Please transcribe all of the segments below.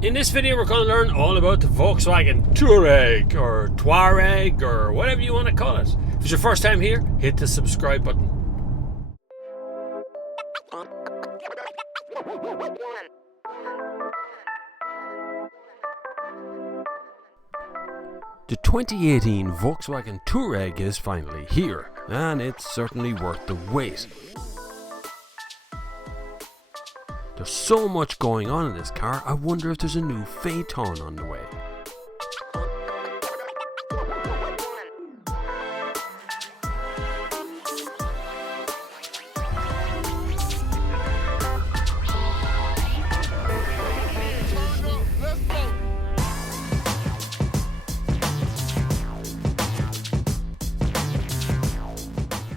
In this video we're going to learn all about the Volkswagen Touareg or Touareg or whatever you want to call it. If it's your first time here, hit the subscribe button. The 2018 Volkswagen Touareg is finally here, and it's certainly worth the wait. There's so much going on in this car, I wonder if there's a new Phaeton on the way.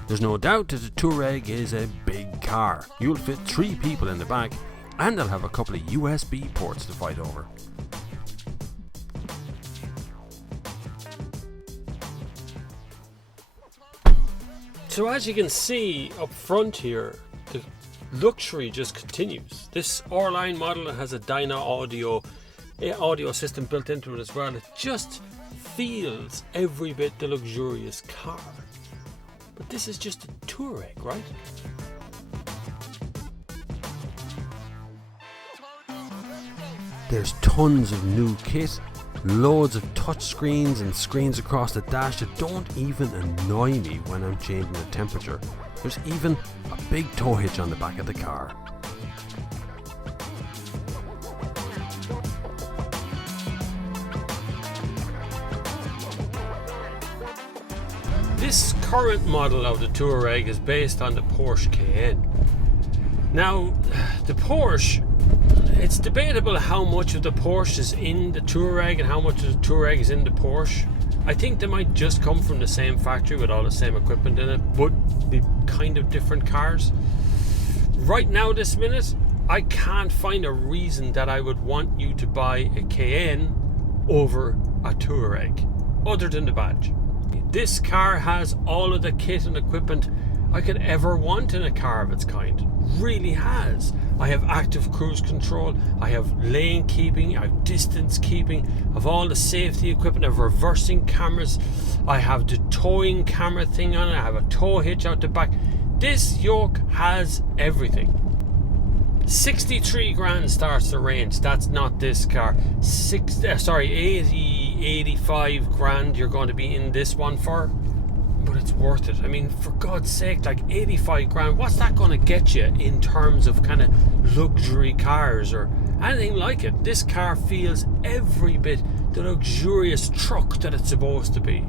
There's no doubt that the Touareg is a big car. You'll fit 3 people in the back, and they'll have a couple of USB ports to fight over. So as you can see up front here, the luxury just continues. This R-Line model has a Dyna audio system built into it as well. It just feels every bit the luxurious car. But this is just a Touareg, right? There's tons of new kit, loads of touch screens and screens across the dash that don't even annoy me when I'm changing the temperature. There's even a big tow hitch on the back of the car. This current model of the Touareg is based on the Porsche Cayenne. Now, the Porsche, it's debatable how much of the Porsche is in the Touareg and how much of the Touareg is in the Porsche. I think they might just come from the same factory with all the same equipment in it, but be kind of different cars. Right now, this minute, I can't find a reason that I would want you to buy a Cayenne over a Touareg, other than the badge. This car has all of the kit and equipment I could ever want in a car of its kind. Really has. I have active cruise control, I have lane keeping, I have distance keeping, I have all the safety equipment, I have reversing cameras, I have the towing camera thing on it, I have a tow hitch out the back. This yoke has everything. 63 grand starts the range. That's not this car. 85 grand you're going to be in this one for, but it's worth it. I mean, for God's sake, like 85 grand, what's that going to get you in terms of kind of luxury cars or anything like it? This car feels every bit the luxurious truck that it's supposed to be.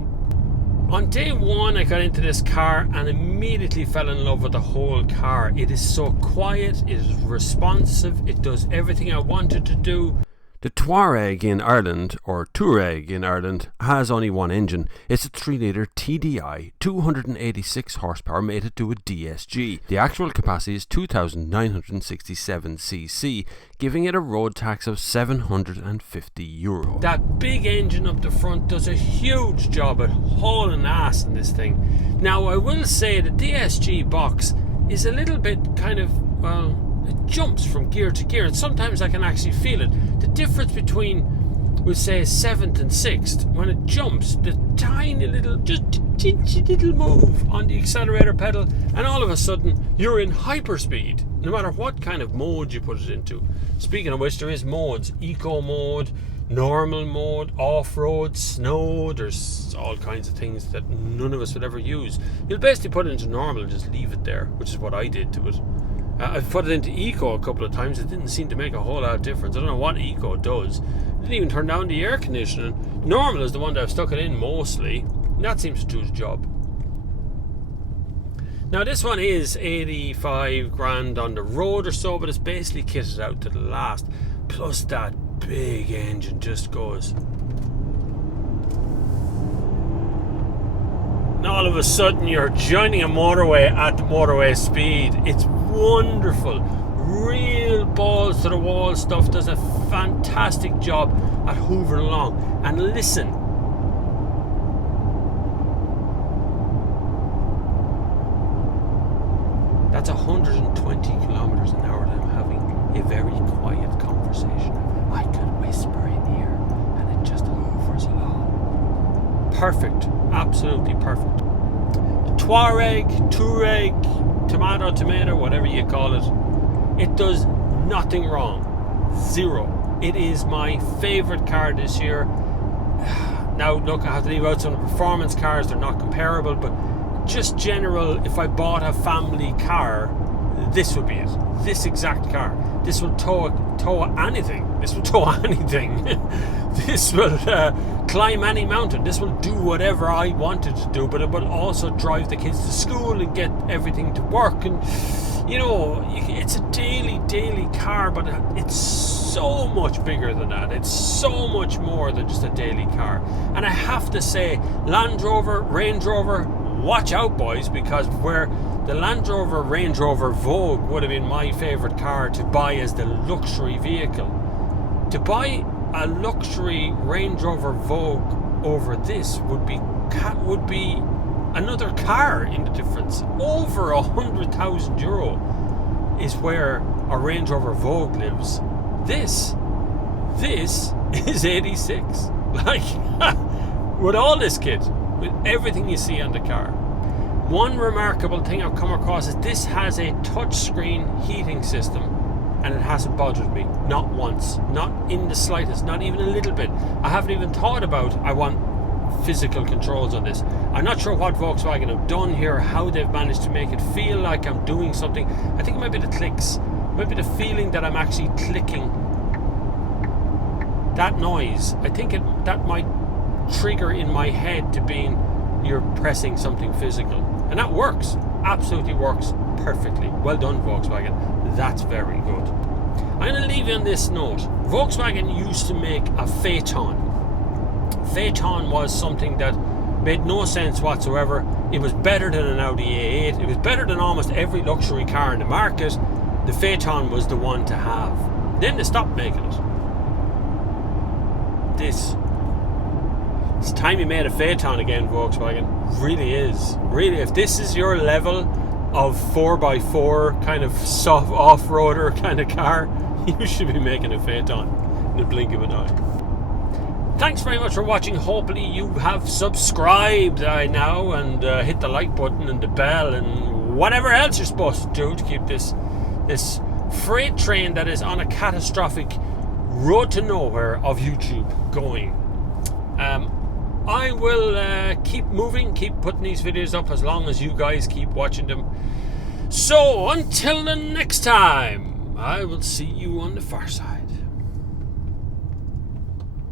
On day one, I got into this car and immediately fell in love with the whole car. It is so quiet, it is responsive, it does everything I wanted to do. The Touareg in Ireland, or Touraeg in Ireland, has only one engine. It's a 3-litre TDI, 286 horsepower mated to a DSG. The actual capacity is 2,967cc, giving it a road tax of €750. That big engine up the front does a huge job at hauling ass in this thing. Now, I will say the DSG box is a little bit kind of, well, it jumps from gear to gear, and sometimes I can actually feel it. The difference between, we'll say, 7th and 6th, when it jumps, the tiny little, just teensy little move on the accelerator pedal, and all of a sudden you're in hyperspeed, no matter what kind of mode you put it into. Speaking of which, there is modes: eco mode, normal mode, off-road, snow. There's all kinds of things that none of us would ever use. You'll basically put it into normal and just leave it there, which is what I did to it. I've put it into Eco a couple of times. It didn't seem to make a whole lot of difference. I don't know what Eco does. It didn't even turn down the air conditioning. Normal is the one that I've stuck it in mostly, and that seems to do the job. Now, this one is 85 grand on the road or so, but it's basically kitted out to the last. Plus that big engine just goes. And all of a sudden you're joining a motorway at the motorway speed. It's wonderful. Real balls to the wall stuff. Does a fantastic job at hoovering along. And listen, that's 120 kilometers an hour that I'm having a very quiet conversation. I could perfect, absolutely perfect. Touareg, tomato, whatever you call it, it does nothing wrong. Zero. It is my favorite car this year. Now look, I have to leave out some of the performance cars, they're not comparable, but just general, if I bought a family car, this would be it. This exact car. This will tow anything. This will tow anything. This will climb any mountain. This will do whatever I wanted to do, but it will also drive the kids to school and get everything to work. And you know, it's a daily car, but it's so much bigger than that. It's so much more than just a daily car. And I have to say, Land Rover, Range Rover, watch out, boys, because where the Land Rover Range Rover Vogue would have been my favourite car to buy as the luxury vehicle, to buy a luxury Range Rover Vogue over this would be another car in the difference. Over €100,000 is where a Range Rover Vogue lives. This is 86. Like, with all this kit, with everything you see on the car. One remarkable thing I've come across is this has a touchscreen heating system, and it hasn't bothered me, not once, not in the slightest, not even a little bit. I haven't even thought about I want physical controls on this. I'm not sure what Volkswagen have done here, how they've managed to make it feel like I'm doing something. I think it might be the clicks, it might be the feeling that I'm actually clicking. That noise, I think that might trigger in my head to being you're pressing something physical, and that works, absolutely works perfectly. Well done, Volkswagen, that's very good. I'm going to leave you on this note. Volkswagen used to make a Phaeton. Phaeton was something that made no sense whatsoever. It was better than an Audi A8, it was better than almost every luxury car in the market. The Phaeton was the one to have. Then they stopped making it. It's time you made a Phaeton again, Volkswagen. Really is. Really, if this is your level of 4x4 kind of soft off-roader kind of car, you should be making a Phaeton in the blink of an eye. Thanks very much for watching. Hopefully you have subscribed now and hit the like button and the bell and whatever else you're supposed to do to keep this freight train that is on a catastrophic road to nowhere of YouTube going. I will keep moving, keep putting these videos up as long as you guys keep watching them. So until the next time, I will see you on the far side.